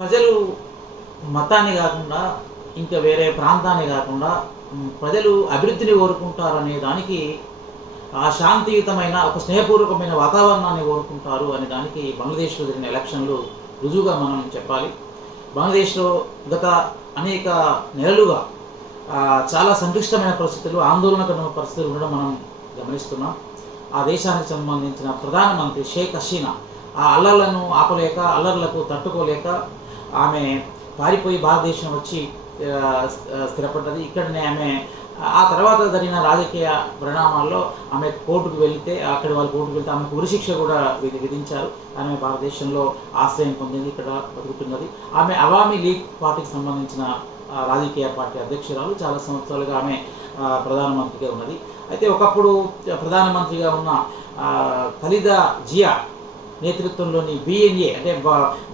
ప్రజలు మతాన్ని కాకుండా, ఇంకా వేరే ప్రాంతాన్ని కాకుండా ప్రజలు అభివృద్ధిని కోరుకుంటారనే దానికి శాంతియుతమైన ఒక స్నేహపూర్వకమైన వాతావరణాన్ని కోరుకుంటారు అనే దానికి బంగ్లాదేశ్‌లో జరిగిన ఎలక్షన్‌లు రుజువుగా మనం చెప్పాలి. బంగ్లాదేశ్‌లో గత అనేక నెలలుగా చాలా సంక్లిష్టమైన పరిస్థితులు, ఆందోళనకరమైన పరిస్థితులు ఉండడం మనం గమనిస్తున్నాం. ఆ దేశానికి సంబంధించిన ప్రధానమంత్రి షేక్ హసీనా ఆ అల్లర్లను ఆపలేక, అల్లర్లకు తట్టుకోలేక ఆమె పారిపోయి భారతదేశం వచ్చి స్థిరపడ్డది. ఇక్కడనే ఆమె ఆ తర్వాత జరిగిన రాజకీయ పరిణామాల్లో ఆమె కోర్టుకు వెళితే, అక్కడి వాళ్ళు కోర్టుకు వెళ్తే ఆమెకు ఉరిశిక్ష కూడా విధించారు. ఆమె భారతదేశంలో ఆశ్రయం పొందింది, ఇక్కడ బతుకుతున్నది. ఆమె అవామీ లీగ్ పార్టీకి సంబంధించిన రాజకీయ పార్టీ అధ్యక్షురాలు. చాలా సంవత్సరాలుగా ఆమె ప్రధానమంత్రిగా ఉన్నది. అయితే ఒకప్పుడు ప్రధానమంత్రిగా ఉన్న ఖలీదా జియా నేతృత్వంలోని బిఎన్ఏ అంటే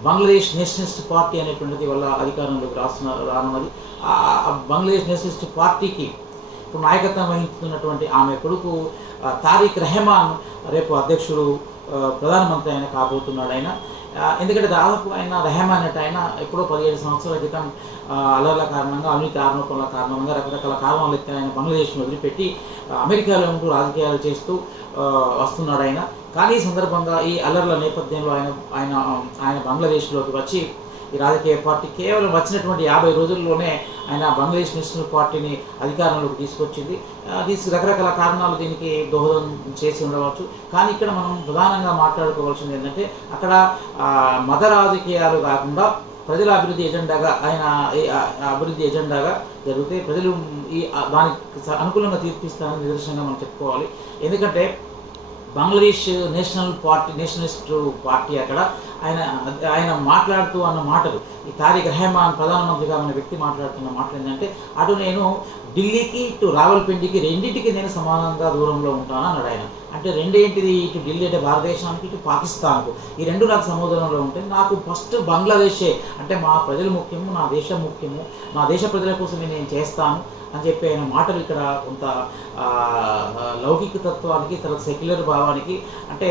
బంగ్లాదేశ్ నేషనలిస్ట్ పార్టీ అనేటువంటిది వాళ్ళ అధికారంలోకి రానున్నది. బంగ్లాదేశ్ నేషనలిస్ట్ పార్టీకి ఇప్పుడు నాయకత్వం వహిస్తున్నటువంటి ఆమె కొడుకు తారిక్ రెహమాన్ రేపు అధ్యక్షుడు, ప్రధానమంత్రి ఆయన కాబోతున్నాడు. ఆయన ఎందుకంటే దాదాపు ఆయన రెహమాన్ అంటే ఆయన ఎప్పుడో 17 సంవత్సరాల క్రితం అల్లర్ల కారణంగా, అవినీతి ఆరోపణల కారణంగా, రకరకాల కారణాలు ఎత్తి ఆయన బంగ్లాదేశ్ను వదిలిపెట్టి అమెరికాలో ఉంటూ రాజకీయాలు చేస్తూ వస్తున్నాడు ఆయన. కానీ ఈ సందర్భంగా ఈ అల్లర్ల నేపథ్యంలో ఆయన బంగ్లాదేశ్లోకి వచ్చి ఈ రాజకీయ పార్టీ కేవలం వచ్చినటువంటి 50 రోజుల్లోనే ఆయన బంగ్లాదేశ్ నేషనల్ పార్టీని అధికారంలోకి తీసుకొచ్చింది. రకరకాల కారణాలు దీనికి దోహదం చేసి ఉండవచ్చు. కానీ ఇక్కడ మనం ప్రధానంగా మాట్లాడుకోవాల్సింది ఏంటంటే, అక్కడ మత రాజకీయాలు కాకుండా ప్రజల అభివృద్ధి ఎజెండాగా ఆయన అభివృద్ధి ఎజెండాగా జరిగితే ప్రజలు దానికి అనుకూలంగా తీర్పిస్తారని నిదర్శనంగా మనం చెప్పుకోవాలి. ఎందుకంటే బంగ్లాదేశ్ నేషనలిస్ట్ పార్టీ అక్కడ ఆయన మాట్లాడుతూ అన్న మాటలు, ఈ తారిక్ రెహమాన్ ప్రధానమంత్రిగా ఉన్న వ్యక్తి మాట్లాడుతున్న మాటలు ఏంటంటే, అటు నేను ఢిల్లీకి ఇటు రావల్పిండికి రెండింటికి నేను సమానంగా దూరంలో ఉంటాను అన్నాడు ఆయన. అంటే రెండేంటిది, ఇటు ఢిల్లీ అంటే భారతదేశానికి, ఇటు పాకిస్తాన్కు, ఈ రెండు నాకు సముద్రంలో ఉంటాయి. నాకు ఫస్ట్ బంగ్లాదేశే అంటే మా ప్రజలు ముఖ్యము, నా దేశం ముఖ్యము, నా దేశ ప్రజల కోసమే నేను చేస్తాను అని చెప్పి ఆయన మాటలు ఇక్కడ కొంత లౌకిక తత్వానికి, తర్వాత సెక్యులర్ భావానికి, అంటే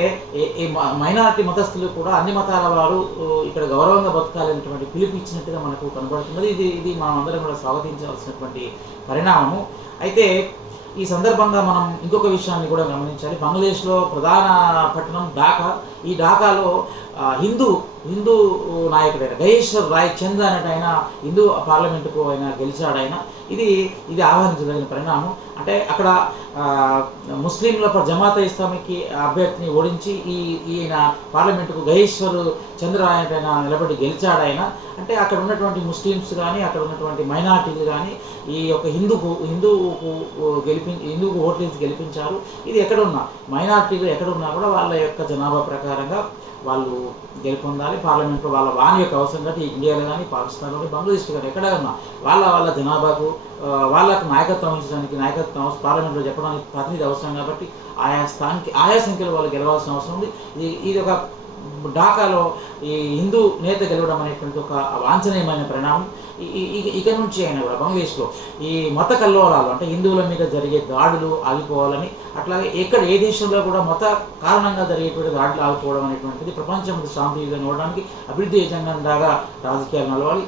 ఈ మైనారిటీ మతస్థులు కూడా అన్ని మతాల వారు ఇక్కడ గౌరవంగా బతకాలనేటువంటి పిలుపు ఇచ్చినట్టుగా మనకు కనబడుతున్నది. ఇది మనం అందరం కూడా స్వాగతించాల్సినటువంటి పరిణామము. అయితే ఈ సందర్భంగా మనం ఇంకొక విషయాన్ని కూడా గమనించాలి. బంగ్లాదేశ్లో ప్రధాన పట్టణం ఢాకా. ఈ ఢాకాలో హిందూ నాయకుడైన గహేశ్వర్ రాయ్ చంద్ అనేట ఆయన హిందూ పార్లమెంటుకు ఆయన గెలిచాడు. ఆయన ఇది ఆహ్వానించదగిన పరిణామం. అంటే అక్కడ ముస్లింల జమాత ఇస్లామీకి అభ్యర్థిని ఓడించి ఈయన పార్లమెంటుకు గహేశ్వర్ చంద్ర ఆయన నిలబడి గెలిచాడు ఆయన. అంటే అక్కడ ఉన్నటువంటి ముస్లిమ్స్ కానీ, అక్కడ ఉన్నటువంటి మైనార్టీలు కానీ ఈ యొక్క హిందూకు ఓట్లేసి గెలిపించారు. ఇది ఎక్కడున్నా మైనార్టీలు ఎక్కడున్నా కూడా వాళ్ళ యొక్క జనాభా ప్రకారంగా వాళ్ళు గెలుపొందాలి. పార్లమెంట్లో వాళ్ళ వాని యొక్క అవసరం కాబట్టి ఇండియాలో కానీ, పాకిస్తాన్లో కానీ, బంగ్లాదేశ్లో కానీ ఎక్కడ ఉన్నా వాళ్ళ జనాభాకు వాళ్ళకు నాయకత్వం వహించడానికి, పార్లమెంట్లో చెప్పడానికి ప్రతినిధి అవసరం కాబట్టి ఆయా సంఖ్యలో వాళ్ళు గెలవాల్సిన అవసరం ఉంది. ఇది ఒక ఢాకాలో ఈ హిందూ నేత గెలవడం అనేటువంటి ఒక వాంఛనీయమైన పరిణామం. ఇక నుంచి అయినా కూడా బంగ్లాదేశ్లో ఈ మత కల్లోలాలు, అంటే హిందువుల మీద జరిగే దాడులు ఆగిపోవాలని, అట్లాగే ఏ దేశంలో కూడా మత కారణంగా జరిగేటువంటి దాడులు ఆగిపోవడం అనేటువంటిది ప్రపంచంలో శాంతియుతంగా నడవడానికి అభివృద్ధి ఎజెండాగా రాజకీయాలు నడవాలి.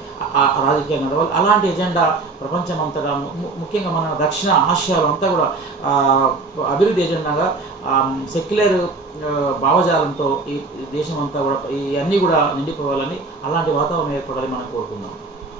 అలాంటి ఎజెండా ప్రపంచం అంతటా, ముఖ్యంగా మన దక్షిణ ఆసియాలో అంతా కూడా అభివృద్ధి ఎజెండాగా సెక్యులర్ భావజాలంతో ఈ దేశం అంతా కూడా ఇవన్నీ కూడా నిండిపోవాలని, అలాంటి వాతావరణం ఏర్పడాలని మనం కోరుకుందాం.